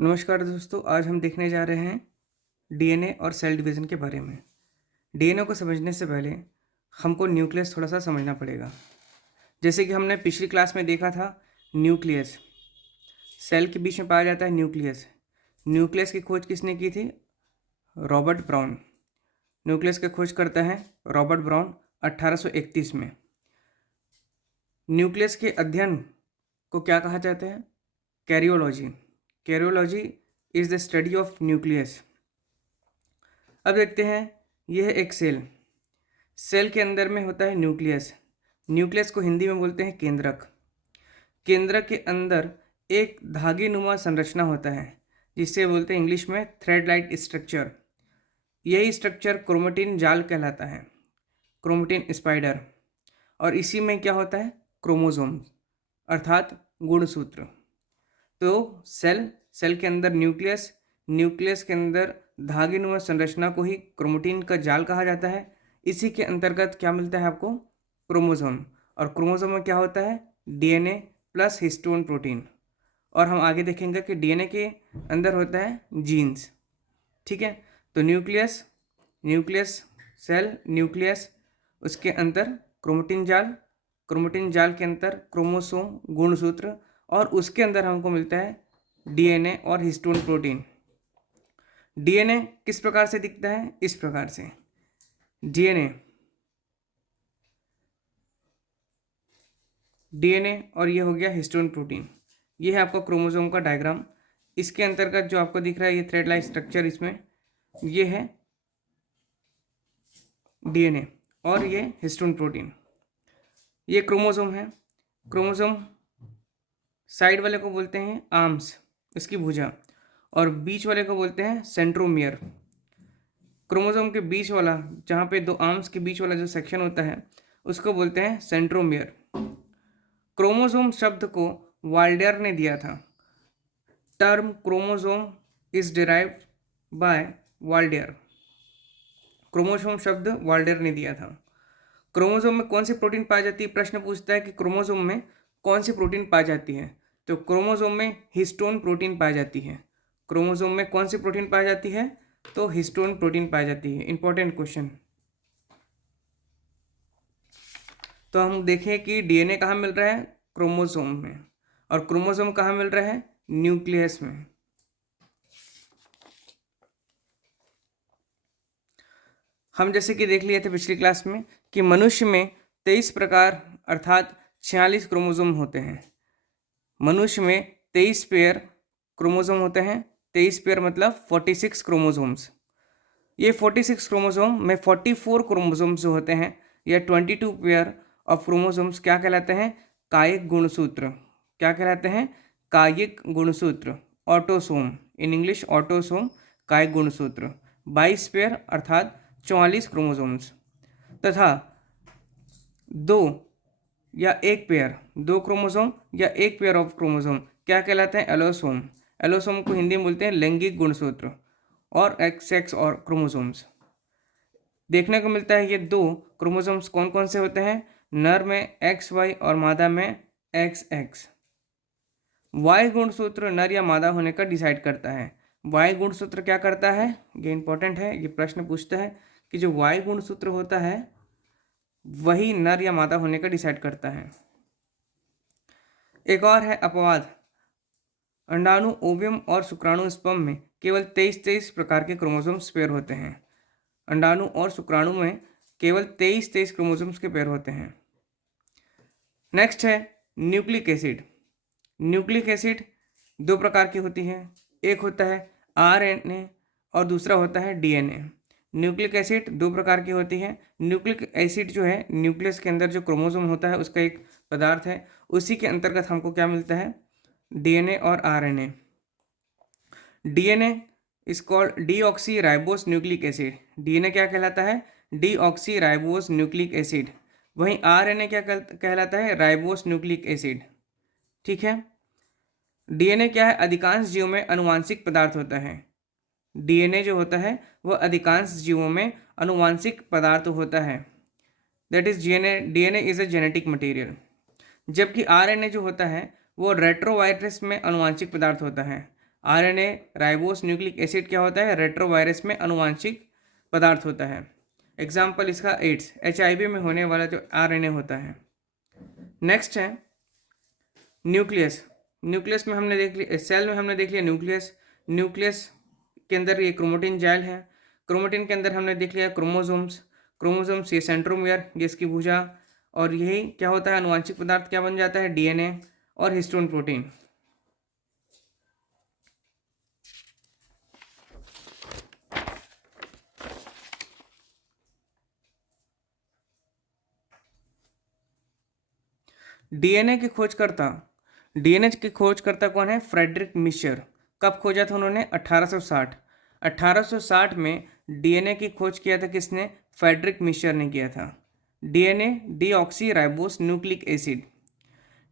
नमस्कार दोस्तों, आज हम देखने जा रहे हैं डीएनए और सेल डिवीज़न के बारे में। डीएनए को समझने से पहले हमको न्यूक्लियस थोड़ा-सा समझना पड़ेगा। जैसे कि हमने पिछली क्लास में देखा था न्यूक्लियस, सेल के बीच में पाया जाता है न्यूक्लियस। न्यूक्लियस की खोज किसने की थी? Robert brown. न्यूक्लियस की खोज करता है रॉबर्ट ब्राउन 1831 में। न्यूक्लियस के अध्ययन को क्या कहा जाता है? Karyology. Karyology is the study of nucleus. अब देखते हैं, यह है एक सेल। सेल के अंदर में होता है न्यूक्लियस। न्यूक्लियस को हिंदी में बोलते हैं केंद्रक। केंद्रक के अंदर एक धागेनुमा संरचना होता है जिसे बोलते हैं इंग्लिश में थ्रेड लाइक स्ट्रक्चर। यही स्ट्रक्चर क्रोमेटिन जाल कहलाता है, क्रोमेटिन स्पाइडर। और इसी में क्या होता है? क्रोमोसोम अर्थात गुणसूत्र। तो सेल के अंदर न्यूक्लियस, न्यूक्लियस के अंदर धागेनुमा संरचना को ही क्रोमेटिन का जाल कहा जाता है। इसी के अंतर्गत क्या मिलता है आपको? क्रोमोसोम। और क्रोमोसोम में क्या होता है? DNA plus histone protein. और हम आगे देखेंगे कि डीएनए के अंदर होता है जीन्स। ठीक है, तो न्यूक्लियस, न्यूक्लियस सेल, न्यूक्लियस, उसके अंदर क्रोमेटिन जाल, क्रोमेटिन जाल के अंदर क्रोमोसोम गुणसूत्र, और उसके अंदर हमको मिलता है डीएनए और हिस्टोन प्रोटीन। डीएनए किस प्रकार से दिखता है? इस प्रकार से। डीएनए और ये हो गया हिस्टोन प्रोटीन। ये है आपका क्रोमोसोम का डायग्राम। इसके अंतर्गत जो आपको दिख रहा है ये थ्रेड लाइक स्ट्रक्चर, इसमें ये है डीएनए और ये हिस्टोन प्रोटीन। ये क्रोमोसोम है। क्रोमोसोम साइड वाले को बोलते हैं आर्म्स, इसकी भुजा, और बीच वाले को बोलते हैं सेंट्रोमियर। क्रोमोसोम के बीच वाला, जहाँ पे दो आर्म्स के बीच वाला जो सेक्शन होता है उसको बोलते हैं सेंट्रोमियर। क्रोमोसोम शब्द को वाल्डेयर ने दिया था। Term chromosome is derived bye Waldeyer. Chromosome शब्द वाल्डेयर ने दिया था। क्रोमोसोम में कौन सी प्रोटीन पाई जाती है? प्रश्न पूछता है कि क्रोमोसोम में कौन सी प्रोटीन पाई जाती है, तो क्रोमोसोम में हिस्टोन प्रोटीन पाई जाती है। क्रोमोसोम में कौन सी प्रोटीन पाई जाती है? तो हिस्टोन प्रोटीन पाई जाती है। Important question. तो हम देखें कि डीएनए कहाँ मिल रहा है? क्रोमोसोम में। और क्रोमोसोम कहाँ मिल रहा है? न्यूक्लियस में। हम जैसे कि देख लिए थे पिछली क्लास में कि मनुष्य में 23 प्रकार अर्थात 46 क्रोमोसोम होते हैं। मनुष्य में 23 पेयर क्रोमोसोम होते हैं। 23 पेयर मतलब 46 क्रोमोसोम्स। ये 46 क्रोमोसोम में 44 क्रोमोसोम्स जो होते हैं या 22 पेयर ऑफ क्रोमोसोम्स क्या कहलाते हैं? कायिक गुणसूत्र। क्या कहलाते हैं? कायिक गुणसूत्र, ऑटोसोम, इन इंग्लिश ऑटोसोम, कायिक गुणसूत्र। 22 पेयर अर्थात 44 क्रोमोसोम्स तथा दो या एक पेयर, दो क्रोमोसोम या एक पेयर ऑफ क्रोमोसोम क्या कहलाते हैं? एलोसोम। एलोसोम को हिंदी में बोलते हैं लैंगिक गुणसूत्र। और सेक्स और क्रोमोसोम्स देखने को मिलता है। ये दो क्रोमोसोम्स कौन कौन से होते हैं? नर में एक्स वाई और मादा में एक्स एक्स। वाई गुणसूत्र नर या मादा होने का डिसाइड करता है। वाई गुणसूत्र क्या करता है? ये इंपॉर्टेंट है, ये प्रश्न पूछता है कि जो वाई गुणसूत्र होता है वही नर या मादा होने का डिसाइड करता है। एक और है अपवाद। अंडाणु, ओवियम और शुक्राणु स्पर्म में केवल 23 प्रकार के क्रोमोसोम्स पेयर होते हैं। अंडाणु और शुक्राणु में केवल 23 क्रोमोसोम्स के पेयर होते हैं। नेक्स्ट है न्यूक्लिक एसिड। न्यूक्लिक एसिड दो प्रकार की होती है। एक होता है आरएनए और दूसरा होता है डीएनए। न्यूक्लिक एसिड दो प्रकार की होती है। न्यूक्लिक एसिड जो है न्यूक्लियस के अंदर जो क्रोमोसोम होता है उसका एक पदार्थ है। उसी के अंतर्गत हमको क्या मिलता है? डीएनए और RNA. DNA is called deoxy ribose nucleic acid. DNA क्या कहलाता है? Deoxy ribose nucleic acid. वहीं आरएनए क्या कहलाता है? Ribose nucleic acid. ठीक है। डीएनए क्या है? अधिकांश जीवों में अनुवांशिक पदार्थ होता है। डीएनए जो होता है वह अधिकांश जीवों में अनुवांशिक पदार्थ होता है। That is DNA is a genetic material. जबकि आरएनए जो होता है वो रेट्रोवायरस में अनुवांशिक पदार्थ होता है। आरएनए राइबोस न्यूक्लिक एसिड क्या होता है, रेट्रोवायरस में अनुवांशिक पदार्थ होता है। एग्जाम्पल इसका एड्स, एचआईवी में होने वाला जो आरएनए होता है। नेक्स्ट है न्यूक्लियस। न्यूक्लियस में हमने देख लिया, सेल में हमने देख लिया न्यूक्लियस। न्यूक्लियस के अंदर ये क्रोमेटिन जाइल है। क्रोमेटिन के अंदर हमने देख लिया क्रोमोसोम्स। क्रोमोसोम्स ये सेंट्रोमियर, ये इसकी भुजा, और यही क्या होता है, अनुवांशिक पदार्थ क्या बन जाता है, डीएनए और हिस्टोन प्रोटीन। डीएनए की खोजकर्ता कौन है, फ्रेडरिक मिशर। कब खोजा था उन्होंने, 1860। 1860 में डीएनए की खोज किया था किसने, फ्रेडरिक मिशर ने किया था। DNA deoxy ribose nucleic acid.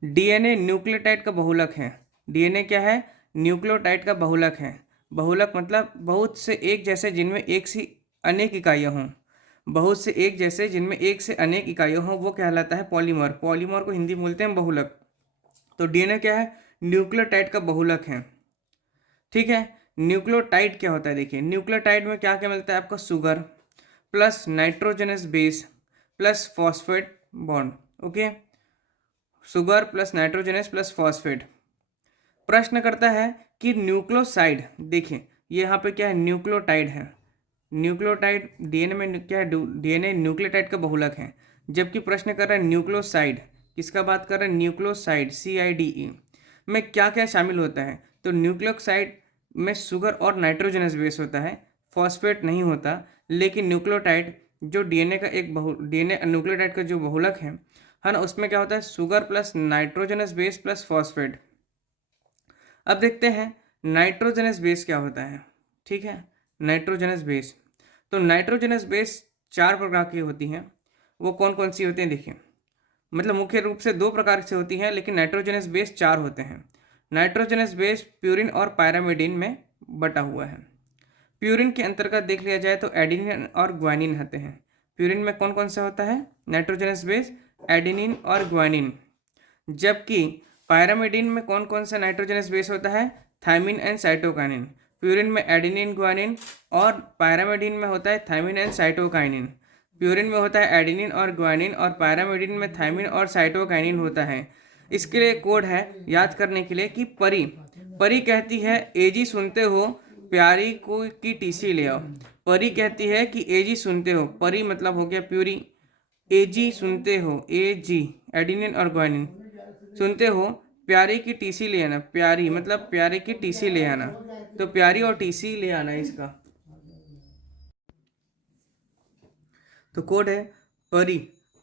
DNA nucleotide का बहुलक है। डीएनए क्या है, न्यूक्लियोटाइड का बहुलक है। बहुलक मतलब बहुत से एक जैसे जिनमें एक से अनेक इकाइयाँ हों। बहुत से एक जैसे जिनमें एक से अनेक इकाइयाँ हों वो कहलाता है पॉलीमर। पॉलीमर को हिंदी में बोलते हैं बहुलक। तो डीएनए क्या है, न्यूक्लियोटाइड का बहुलक है। ठीक है, न्यूक्लियोटाइड क्या होता है, देखिए न्यूक्लियोटाइड में क्या क्या मिलता है आपको, sugar plus nitrogenous base plus phosphate bond. Okay, sugar plus nitrogenous plus phosphate. प्रश्न करता है कि न्यूक्लियोसाइड, देखिए ये यहाँ पे क्या है, न्यूक्लियोटाइड है। न्यूक्लियोटाइड डीएनए में क्या है, डीएनए न्यूक्लियोटाइड का बहुलक है। जबकि प्रश्न कर रहा है न्यूक्लियोसाइड, किसका बात कर रहा है, न्यूक्लियोसाइड CIDE में क्या क्या शामिल होता है। तो न्यूक्लियोसाइड में शुगर और नाइट्रोजनस बेस होता है, फॉस्फेट नहीं होता। लेकिन न्यूक्लियोटाइड जो डीएनए का एक डीएनए न्यूक्लियोटाइड का जो बहुलक है ना, उसमें क्या होता है, sugar plus nitrogenous base plus phosphate. अब देखते हैं नाइट्रोजनस बेस क्या होता है। ठीक है, नाइट्रोजनस बेस, तो नाइट्रोजनस बेस 4 प्रकार की होती हैं। वो कौन कौन सी होती हैं, देखिए मतलब मुख्य रूप से 2 प्रकार से होती हैं, लेकिन नाइट्रोजनस बेस 4 होते हैं। नाइट्रोजनस बेस प्यूरिन और पायरामिडिन में बटा हुआ है। प्यूरिन के अंतर्गत देख लिया जाए तो एडिनिन और ग्वानिन होते हैं। प्यूरिन में कौन कौन सा होता है, नाइट्रोजनस बेस एडिनिन और ग्वानिन। जबकि पायरामिडिन में कौन कौन सा नाइट्रोजनस बेस होता है, थायमिन एंड साइटोकाइनिन। प्यूरिन में एडिनिन ग्वानिन और पायरामिडिन में होता है थायमिन एंड साइटोकाइनिन। प्यूरिन में होता है एडिनिन और ग्वानिन और पायरामिडिन में थायमिन और साइटोकाइनिन होता है। इसके लिए कोड है याद करने के लिए कि परी, परी कहती है एजी सुनते हो प्यारी को की टीसी ले आओ। परी कहती है कि एजी सुनते हो, परी मतलब हो गया प्यूरी, एजी सुनते हो, एजी एडिनिन और ग्वानिन सुनते हो, प्यारी की टीसी ले आना। प्यारी मतलब प्यारे की टीसी ले आना, तो प्यारी और टीसी ले आना इसका। तो कोड है परी,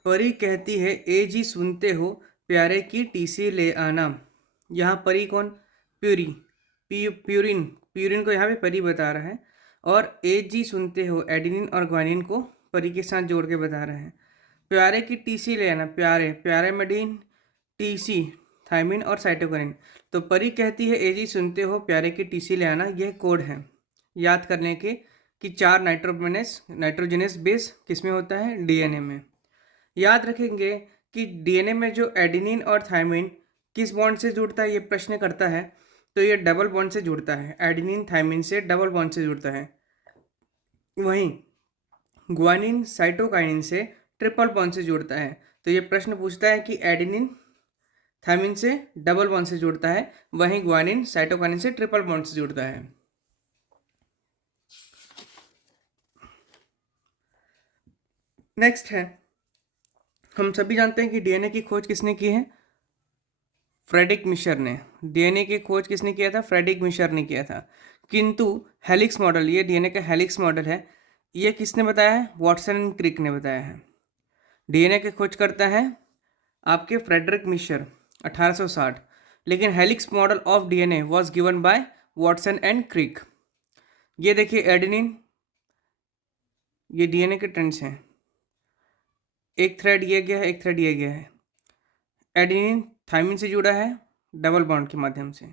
परी कहती है ए जी सुनते हो प्यारे की टीसी ले आना। यहाँ परी कौन, प्यूरी, प्यूरिन, प्यूरिन को यहाँ पे परी बता रहा है, और ए जी सुनते हो एडिनिन और ग्वानिन को परी के साथ जोड़ के बता रहा है। प्यारे की टीसी ले आना, प्यारे, प्यारे मेडिन, टीसी थायमिन और साइटोकिनिन। तो परी कहती है ए जी सुनते हो प्यारे की टीसी ले आना, यह कोड है याद करने के कि 4 नाइट्रोजनस बेस किस में होता है, डीएनए में। याद रखेंगे कि डीएनए में जो एडिनिन और थायमिन किस बॉन्ड से जुड़ता है, ये प्रश्न करता है, तो ये डबल बॉन्ड से जुड़ता है। एडिनिन थायमिन से डबल बॉन्ड से जुड़ता है। वहीं ग्वानिन साइटोकाइनिन से ट्रिपल बॉन्ड से जुड़ता है। तो ये प्रश्न पूछता है कि एडिनिन थायमिन से डबल बॉन्ड से जुड़ता है, वहीं ग्वानिन साइटोकाइनिन से ट्रिपल बॉन्ड से जुड़ता है। नेक्स्ट है, हम सभी जानते हैं कि डीएनए की खोज किसने की है, फ्रेडरिक मिशर ने। डीएनए की खोज किसने किया था, फ्रेडरिक मिशर ने किया था। किंतु हेलिक्स मॉडल, ये डीएनए का हेलिक्स मॉडल है, ये किसने बताया है, वॉटसन एंड क्रिक ने बताया है। डीएनए की खोज करता है आपके फ्रेडरिक मिशर 1860, लेकिन helix model of DNA was given by Watson and Crick. ये देखिए एडेनिन, ये डीएनए के ट्रेंड्स हैं, एक थ्रेड ये गया है, एक थ्रेड ये गया है। एडेनिन थायमिन से जुड़ा है डबल बॉन्ड के माध्यम से,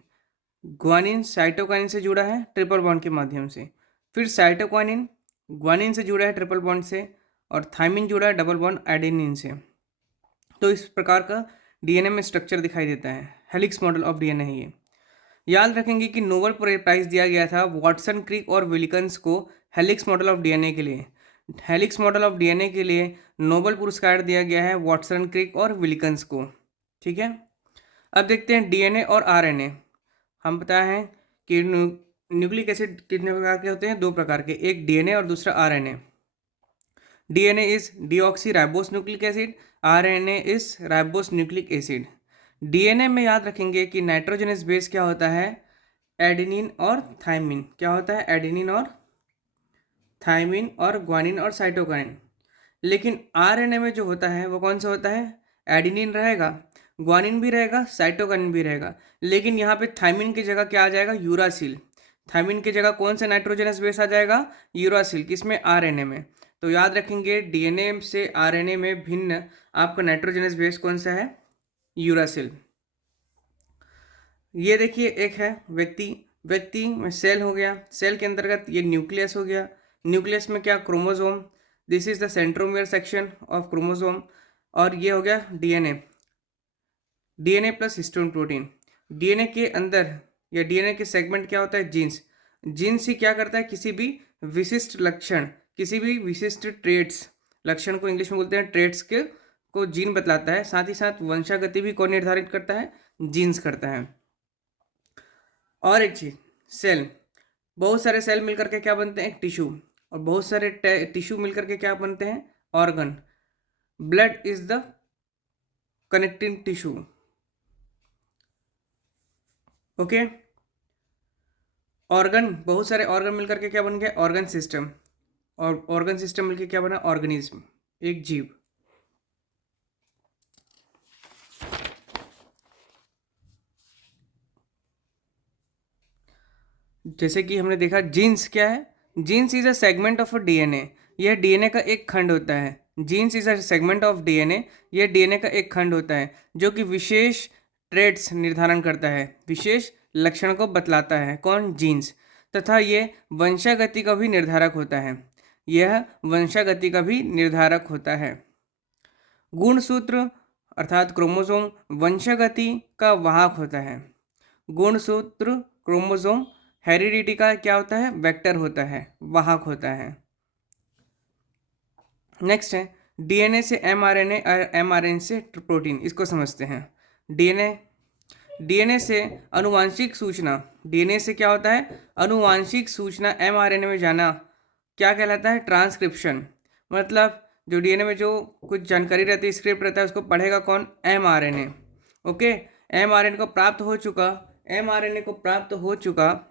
ग्वानिन साइटोकाइनिन से जुड़ा है ट्रिपल बॉन्ड के माध्यम से, फिर साइटोकाइनिन ग्वानिन से जुड़ा है ट्रिपल बॉन्ड से, और थायमिन जुड़ा है डबल बॉन्ड एडेनिन से। तो इस प्रकार का डीएनए में स्ट्रक्चर दिखाई देता है, हेलिक्स मॉडल ऑफ डीएनए है ये। याद रखेंगे कि नोबेल प्राइज दिया गया था वॉटसन, क्रिक और विलिकन्स को हेलिक्स मॉडल ऑफ डीएनए के लिए। हेलिक्स मॉडल ऑफ डीएनए के लिए नोबेल पुरस्कार दिया गया है वॉटसन, क्रिक और विलिकन्स को। ठीक है, अब देखते हैं डीएनए और आरएनए। हम पता है कि न्यूक्लिक एसिड कितने प्रकार के होते हैं, 2 प्रकार के, एक डीएनए और दूसरा RNA. DNA is deoxy ribose nucleic acid, RNA is ribose nucleic acid. DNA में याद रखेंगे कि नाइट्रोजनस बेस क्या होता है, एडेनिन और थाइमिन। क्या होता है, एडेनिन और थाइमिन और ग्वानिन और साइटोकाइन। लेकिन आरएनए में जो होता है वो कौन सा होता है, एडेनिन रहेगा, ग्वानिन भी रहेगा, साइटोकाइन भी रहेगा, लेकिन यहाँ पे थाइमिन की जगह क्या आ जाएगा, यूरासिल। थाइमिन की जगह कौन सा नाइट्रोजनस बेस आ जाएगा, यूरासिल। किसमें, आरएनए में। तो याद रखेंगे डीएनए से आरएनए में भिन्न आपका नाइट्रोजनस बेस कौन सा है, यूरासिल। ये देखिए एक है व्यक्ति में सेल हो गया, सेल के अंतर्गत ये न्यूक्लियस हो गया, न्यूक्लियस में क्या, chromosome, this is the centromere section of chromosome. और ये हो गया DNA, DNA plus histone protein. DNA के अंदर या डीएनए के सेगमेंट क्या होता है, जीन्स। जीन्स ही क्या करता है, किसी भी विशिष्ट लक्षण, किसी भी विशिष्ट ट्रेट्स, लक्षण को इंग्लिश में बोलते हैं ट्रेट्स के, को जीन बतलाता है। साथ ही साथ वंशागति भी कौन निर्धारित करता है, जीन्स करता है। और एक चीज, सेल, बहुत सारे सेल मिलकर के क्या बनते हैं, एक टिश्यू, और बहुत सारे टिश्यू मिलकर के क्या बनते हैं, organ. Blood is the connecting tissue. Okay, organ, बहुत सारे ऑर्गन मिलकर के क्या बन गया, ऑर्गन सिस्टम, और ऑर्गन सिस्टम मिलकर क्या बना, ऑर्गेनिज्म, एक जीव। जैसे कि हमने देखा जीन्स क्या है, genes is a segment of a DNA, यह डीएनए का एक खंड होता है। Genes is a segment of DNA, यह डीएनए का एक खंड होता है जो कि विशेष ट्रेड्स निर्धारण करता है, विशेष लक्षण को बतलाता है, कौन, जीन्स। तथा ये वंशागति का भी निर्धारक होता है, यह वंशागति का भी निर्धारक होता है। गुणसूत्र अर्थात क्रोमोसोम वंशागति का वाहक होता है। गुणसूत्र क्रोमोसोम हेरिडिटी का क्या होता है, वेक्टर होता है, वाहक होता है। नेक्स्ट है डीएनए से एमआरएनए और एमआरएनए से प्रोटीन, इसको समझते हैं। डीएनए से अनुवांशिक सूचना, डीएनए से क्या होता है, अनुवांशिक सूचना एमआरएनए में जाना क्या कहलाता है, ट्रांसक्रिप्शन। मतलब जो डीएनए में जो कुछ जानकारी रहती है, स्क्रिप्ट रहता है, उसको पढ़ेगा कौन, एमआरएनए। ओके, एमआरएनए को प्राप्त हो चुका, एमआरएनए को प्राप्त हो चुका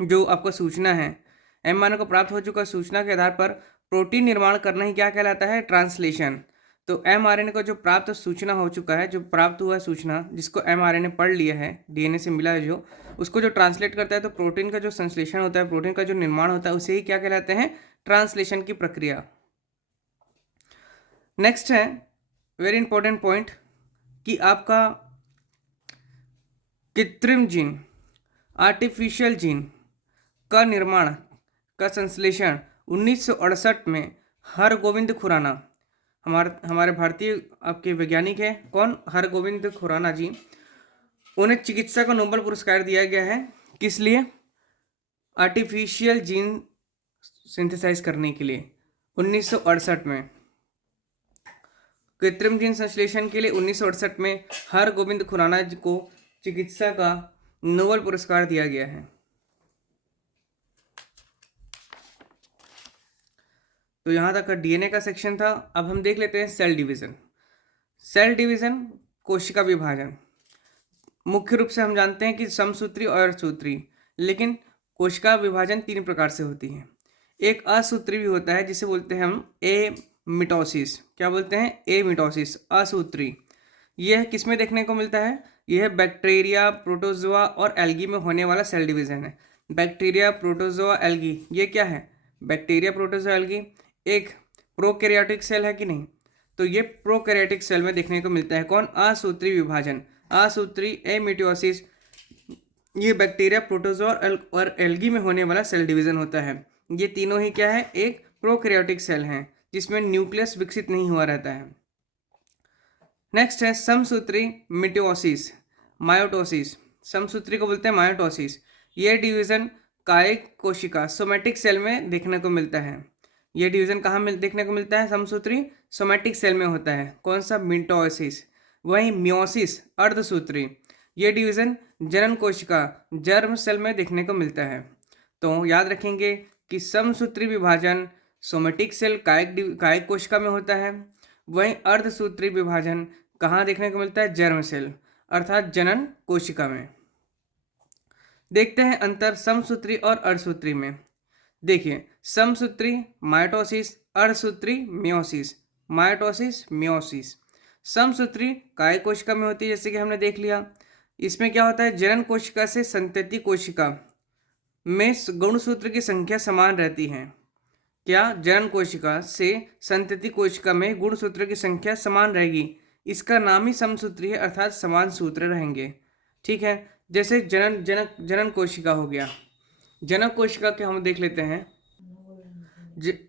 जो आपको सूचना है, एमआरएनए को प्राप्त हो चुका सूचना के आधार पर प्रोटीन निर्माण करना ही क्या कहलाता है, ट्रांसलेशन। तो एमआरएनए को जो प्राप्त सूचना हो चुका है, जो प्राप्त हुआ सूचना जिसको एमआरएनए पढ़ लिया है, डीएनए से मिला है जो, उसको जो ट्रांसलेट करता है, तो प्रोटीन का जो संश्लेषण होता है, प्रोटीन का जो निर्माण होता है, उसे ही क्या कहलाते हैं, ट्रांसलेशन की प्रक्रिया। नेक्स्ट है वेरी इंपॉर्टेंट पॉइंट कि आपका कृत्रिम जीन, आर्टिफिशियल जीन का निर्माण, का संश्लेषण 1968 में हरगोविंद खुराना, हमारे भारतीय आपके वैज्ञानिक हैं, कौन, हरगोविंद खुराना जी, उन्हें चिकित्सा का नोबेल पुरस्कार दिया गया है, किस लिए, आर्टिफिशियल जीन सिंथेसाइज करने के लिए 1968 में। कृत्रिम जीन संश्लेषण के लिए 1968 में हरगोविंद खुराना जी को चिकित्सा का नोबेल पुरस्कार दिया गया है। तो यहाँ तक का डीएनए का सेक्शन था। अब हम देख लेते हैं सेल डिवीज़न। सेल डिवीज़न, कोशिका विभाजन। मुख्य रूप से हम जानते हैं कि समसूत्री और अर्धसूत्री, लेकिन कोशिका विभाजन 3 प्रकार से होती है। एक असूत्री भी होता है जिसे बोलते हैं हम ए मिटोसिस। क्या बोलते हैं, ए मिटोसिस, असूत्री। यह किस में देखने को मिलता है, यह बैक्टीरिया, प्रोटोजोआ और एल्गी में होने वाला सेल डिवीज़न है। बैक्टीरिया, प्रोटोजोआ, एल्गी, ये क्या है, बैक्टीरिया, प्रोटोजोआ, एल्गी एक प्रोकैरियोटिक सेल है कि नहीं, तो ये प्रोकैरियोटिक सेल में देखने को मिलता है, कौन, असूत्री विभाजन, असूत्री एमिटोसिस। ये बैक्टीरिया, प्रोटोजोआ और एल्गी में होने वाला सेल डिवीजन होता है। ये तीनों ही क्या है, एक प्रोकैरियोटिक सेल हैं जिसमें न्यूक्लियस विकसित नहीं हुआ रहता है। नेक्स्ट है समसूत्री मिटोसिस, मायोटोसिस। समसूत्री को बोलते हैं मायोटोसिस। यह डिवीजन कायिक कोशिका सोमैटिक सेल में देखने को मिलता है। यह डिवीजन कहाँ देखने को मिलता है? समसूत्री सोमैटिक सेल में होता है। कौन सा? मिटोसिस। वहीं मियोसिस अर्धसूत्री, यह डिवीजन जनन कोशिका जर्म सेल में देखने को मिलता है। तो याद रखेंगे कि समसूत्री विभाजन सोमैटिक सेल कायिक कोशिका में होता है, वहीं अर्धसूत्री विभाजन कहाँ देखने को मिलता है? जर्म सेल अर्थात जनन कोशिका में। देखते हैं अंतर समसूत्री और अर्धसूत्री में। देखिए, समसूत्री माइटोसिस, अर्धसूत्री मियोसिस। Mitosis meiosis. समसूत्री कायिक कोशिका में होती है, जैसे कि हमने देख लिया। इसमें क्या होता है? जनन कोशिका से संतति कोशिका में गुणसूत्र की संख्या समान रहती है। क्या? जनन कोशिका से संतति कोशिका में गुणसूत्र की संख्या समान रहेगी, इसका नाम ही समसूत्री है अर्थात समान सूत्र रहेंगे। ठीक है, जैसे जनन कोशिका हो गया। जनक कोशिका के हम देख लेते हैं।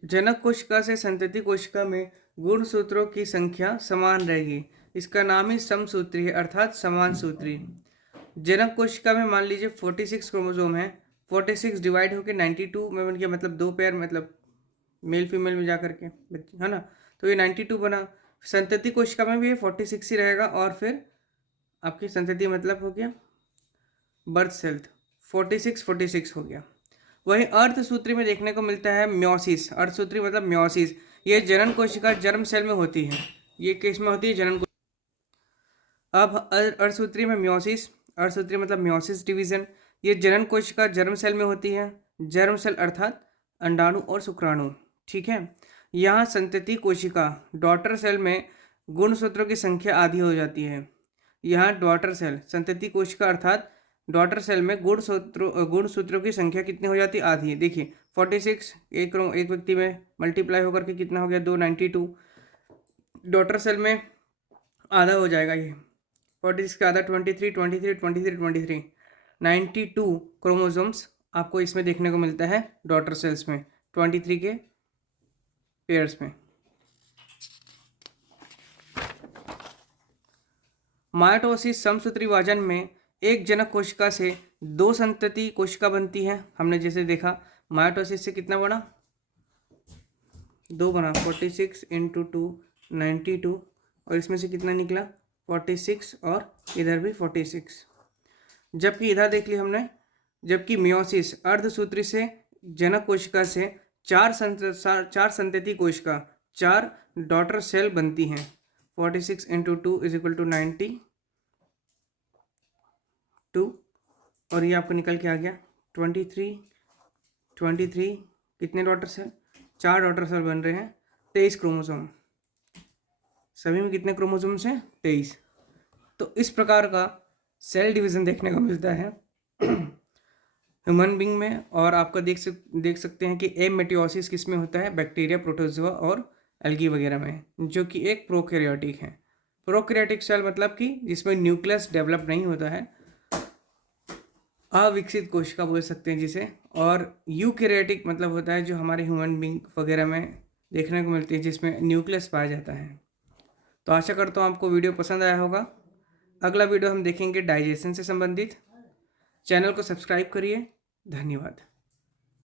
जनक कोशिका से संतति कोशिका में गुणसूत्रों की संख्या समान रहेगी, इसका नाम ही समसूत्री है अर्थात समान सूत्री। जनक कोशिका में मान लीजिए 46 क्रोमोसोम है, 46 डिवाइड होकर 92 में बन गया, मतलब 2 पेयर, मतलब मेल फीमेल में जा करके, है ना। तो ये 92 बना। संतति कोशिका में भी ये 46 ही रहेगा, और फिर आपकी संतति मतलब हो गया बर्थ सेल, 46 हो गया। वहीं अर्धसूत्री में देखने को मिलता है मियोसिस। अर्धसूत्री मतलब मियोसिस, ये जनन कोशिका जर्म सेल में होती है। ये किस में होती है? जनन कोशिका। अब अर्धसूत्री में मियोसिस, अर्धसूत्री मतलब मियोसिस डिवीजन, ये जनन कोशिका जर्म सेल में होती है। जर्म सेल अर्थात अंडाणु और शुक्राणु। ठीक है, यहाँ संतति कोशिका डॉटर सेल में गुणसूत्रों की संख्या आधी हो जाती है। यहाँ डॉटर सेल संतति कोशिका अर्थात डॉटर सेल में गुणसूत्रों की संख्या कितनी हो जाती है? आधी है। देखिए 46 एक व्यक्ति में मल्टीप्लाई होकर के कितना हो गया? 292। डॉटर सेल में आधा हो जाएगा, ये 46 का आधा 23 23 23 23 92 क्रोमोसोम्स आपको इसमें देखने को मिलता है डॉटर सेल्स में, 23 के पेयर्स में। माइटोसिस समसूत्री विभाजन में एक जनक कोशिका से 2 संतति कोशिका बनती है। हमने जैसे देखा माइटोसिस से कितना बना? 2 बना, 46 × 2 92, और इसमें से कितना निकला? 46, और इधर भी 46। जबकि इधर देख लिया हमने, जबकि मियोसिस अर्धसूत्री से जनक कोशिका से 4 संतति कोशिका, 4 डॉटर सेल बनती हैं। 46 × 2 = 92, और ये आपको निकल के आ गया 23 कितने डॉटर सेल? 4 डॉटर सेल बन रहे हैं, 23 क्रोमोसोम। सभी में कितने क्रोमोसोम्स हैं? 23। तो इस प्रकार का सेल डिवीज़न देखने को मिलता है ह्यूमन बींग में। और आपका देख सकते हैं कि एमेटियोसिस किस में होता है? बैक्टीरिया, प्रोटोजोआ और एल्गी वगैरह में, जो कि एक प्रोकैरियोटिक है। प्रोकैरियोटिक सेल मतलब कि जिसमें न्यूक्लियस डेवलप नहीं होता है, अविकसित कोशिका बोल सकते हैं जिसे। और यूकैरियोटिक मतलब होता है जो हमारे ह्यूमन बींग वगैरह में देखने को मिलती है, जिसमें न्यूक्लियस पाया जाता है। तो आशा करता हूँ आपको वीडियो पसंद आया होगा। अगला वीडियो हम देखेंगे डाइजेशन से संबंधित। चैनल को सब्सक्राइब करिए। धन्यवाद।